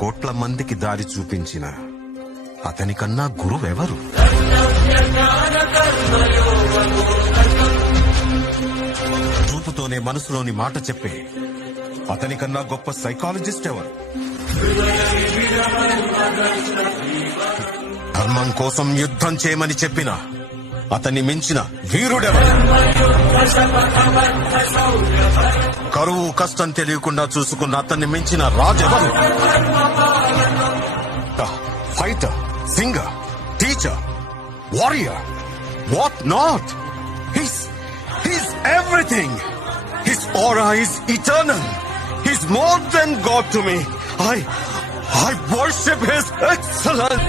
కోట్ల మందికి దారి చూపించిన అతనికన్నా గురువెవరు? చూపుతోనే మనసులోని మాట చెప్పే అతనికన్నా గొప్ప సైకాలజిస్ట్ ఎవరు? ధర్మం కోసం యుద్ధం చేయమని చెప్పిన అతన్ని మించిన వీరుడెవరు? కరువు కష్టం తెలియకుండా చూసుకున్న అతన్ని మించిన రాజెవరు? Fighter, singer, teacher, warrior, what not? He's everything. His aura is eternal. He's more than God to me. I worship His excellence.